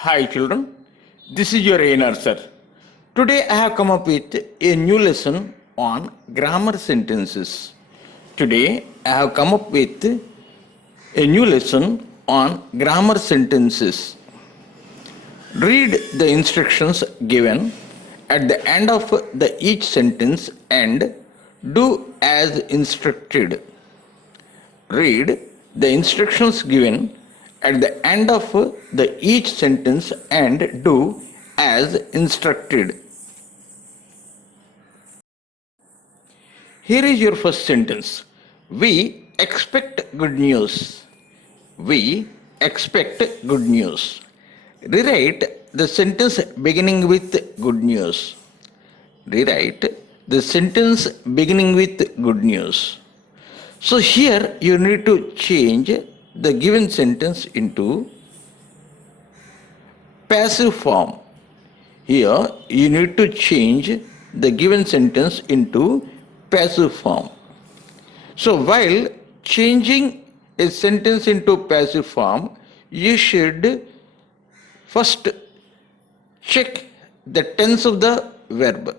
Hi children, this is your ANR sir. Today I have come up with a new lesson on grammar sentences. Today I have come up with a new lesson on grammar sentences. Read the instructions given at the end of each sentence and do as instructed. Read the instructions given at the end of each sentence and do as instructed. Here is your first sentence. We expect good news. We expect good news. Rewrite the sentence beginning with good news. Rewrite the sentence beginning with good news. So here you need to change the given sentence into passive form. Here you need to change the given sentence into passive form. So while changing a sentence into passive form, you should first check the tense of the verb.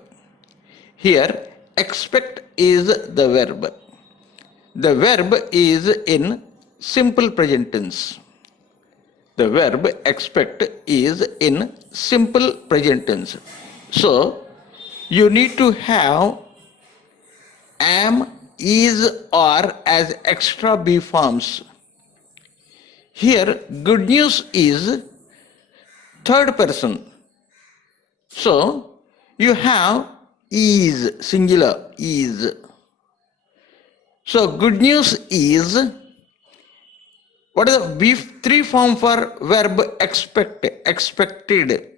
Here expect is the verb. The verb is in simple present tense. The verb expect is in simple present tense. So you need to have am, is, or as extra B forms. Here good news is third person. So you have is, singular is. So good news is, what is the B3 form for verb expect? Expected.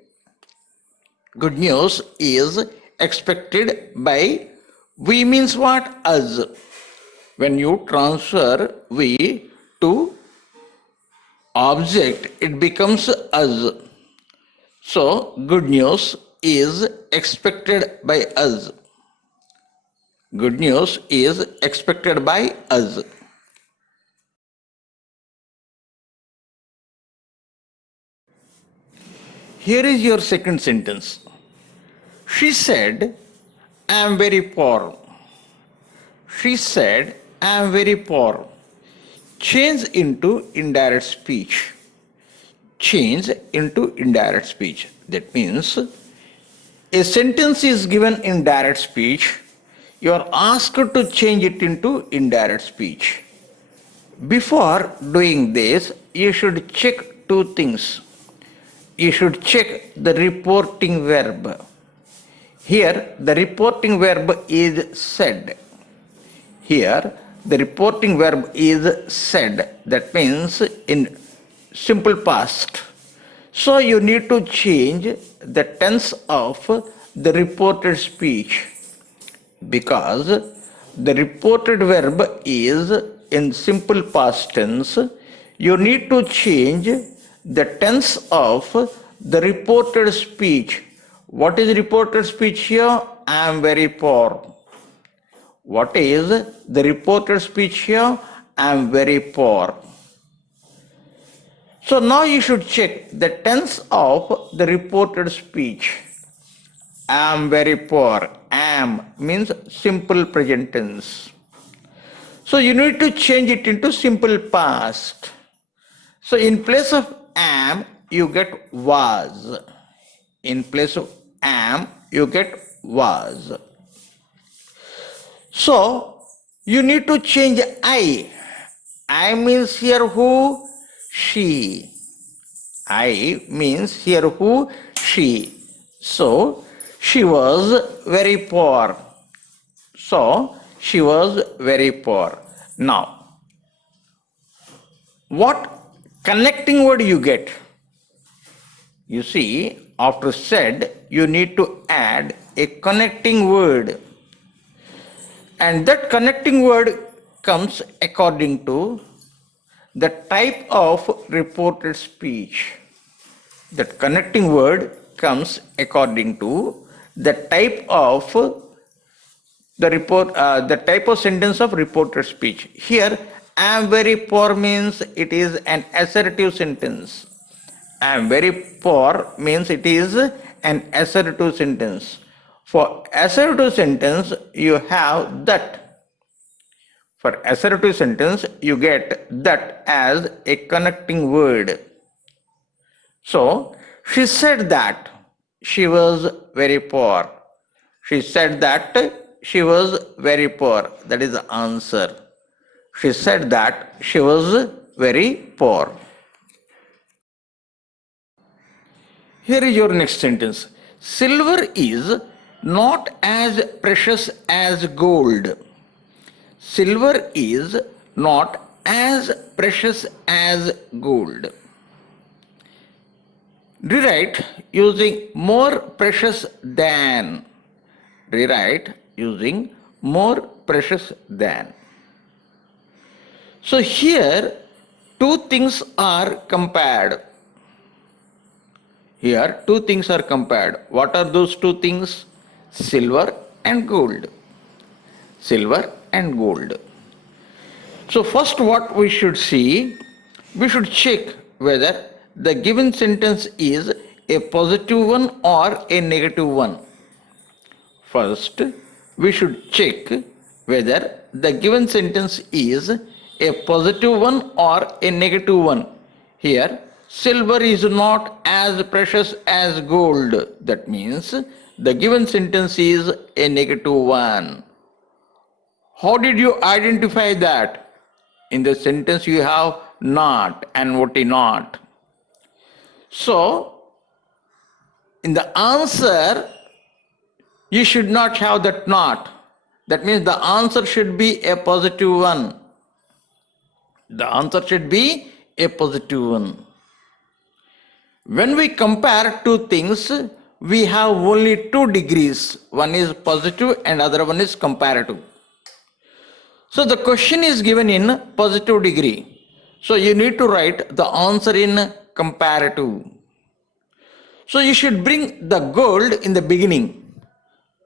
Good news is expected by we means what? Us. When you transfer we to object, it becomes us. So good news is expected by us. Good news is expected by us. Here is your second sentence. She said, I am very poor. She said, I am very poor. Change into indirect speech. Change into indirect speech. That means a sentence is given in direct speech. You are asked to change it into indirect speech. Before doing this, you should check two things. You should check the reporting verb. Here, the reporting verb is said. Here, the reporting verb is said. That means in simple past. So you need to change the tense of the reported speech, because the reported verb is in simple past tense. You need to change the tense of the reported speech. What is reported speech here? I am very poor. What is the reported speech here? I am very poor. So now you should check the tense of the reported speech. I am very poor. Am means simple present tense. So you need to change it into simple past. So in place of am, you get was. In place of am, you get was. So you need to change I. I means here who? She. I means here who? She. So she was very poor. So she was very poor. Now, what connecting word you get? You see, after said, you need to add a connecting word. And that connecting word comes according to the type of reported speech. That connecting word comes according to the type of the type of sentence of reported speech. Here, I am very poor means it is an assertive sentence. I am very poor means it is an assertive sentence. For assertive sentence, you have that. For assertive sentence, you get that as a connecting word. So, she said that she was very poor. She said that she was very poor. That is the answer. She said that she was very poor. Here is your next sentence. Silver is not as precious as gold. Silver is not as precious as gold. Rewrite using more precious than. Rewrite using more precious than. So here two things are compared. Here two things are compared. What are those two things? Silver and gold. Silver and gold. So first what we should see, we should check whether the given sentence is a positive one or a negative one. First, we should check whether the given sentence is a positive one or a negative one. Here, silver is not as precious as gold. That means the given sentence is a negative one. How did you identify that? In the sentence you have not and what is not. So, in the answer, you should not have that not. That means the answer should be a positive one. The answer should be a positive one. When we compare two things, we have only 2 degrees. One is positive and other one is comparative. So the question is given in positive degree. So you need to write the answer in comparative. So you should bring the gold in the beginning.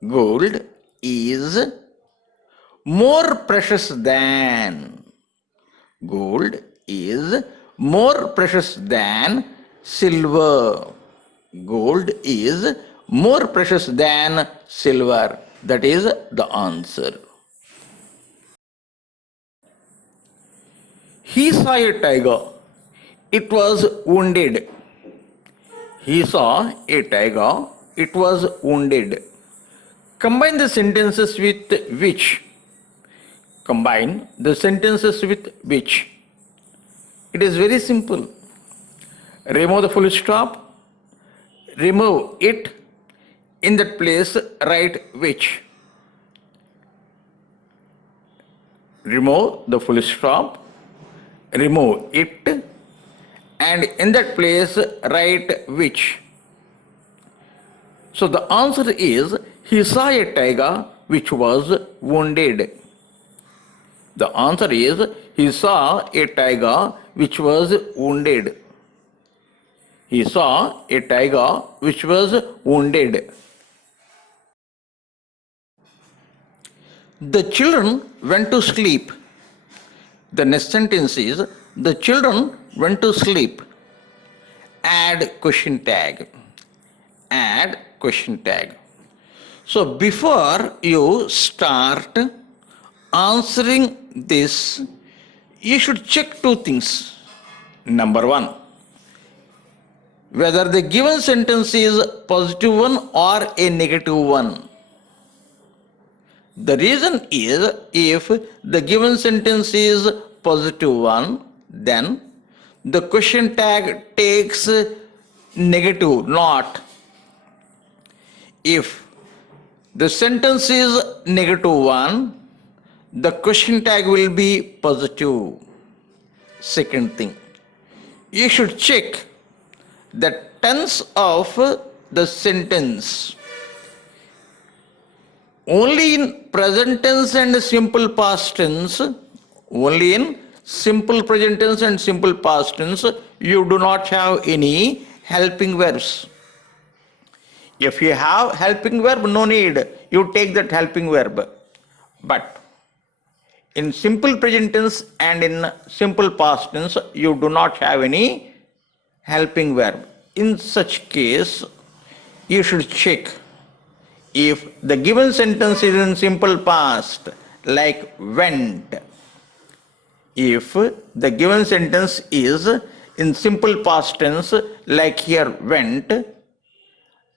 Gold is more precious than. Gold is more precious than silver. Gold is more precious than silver. That is the answer. He saw a tiger. It was wounded. He saw a tiger. It was wounded. Combine the sentences with which. Combine the sentences with which. It is very simple. Remove the full stop. Remove it. In that place, write which. Remove the full stop. Remove it. And in that place, write which. So the answer is, he saw a tiger which was wounded. The answer is, he saw a tiger which was wounded. He saw a tiger which was wounded. The children went to sleep. The next sentence is, the children went to sleep. Add question tag. Add question tag. So before you start answering this, you should check two things. Number one, whether the given sentence is positive one or a negative one. The reason is, if the given sentence is positive one, then the question tag takes negative, not. If the sentence is negative one, the question tag will be positive. Second thing, you should check the tense of the sentence. Only in present tense and simple past tense, only in simple present tense and simple past tense, you do not have any helping verbs. If you have helping verb, no need, you take that helping verb. But in simple present tense and in simple past tense, you do not have any helping verb. In such case, you should check if the given sentence is in simple past, like went. If the given sentence is in simple past tense, like here went,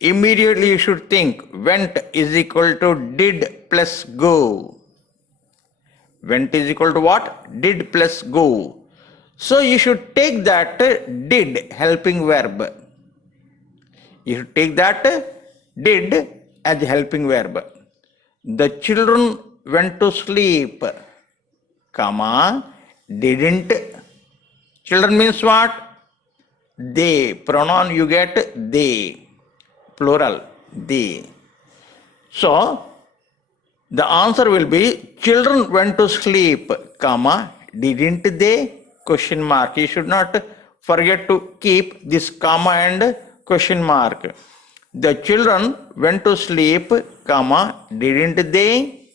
immediately you should think went is equal to did plus go. Went is equal to what? Did plus go. So you should take that did helping verb. You should take that did as helping verb. The children went to sleep, comma, didn't. Children means what? They. Pronoun you get they. Plural, they. So, the answer will be children went to sleep, comma, didn't they? Question mark. You should not forget to keep this comma and question mark. The children went to sleep, comma, didn't they?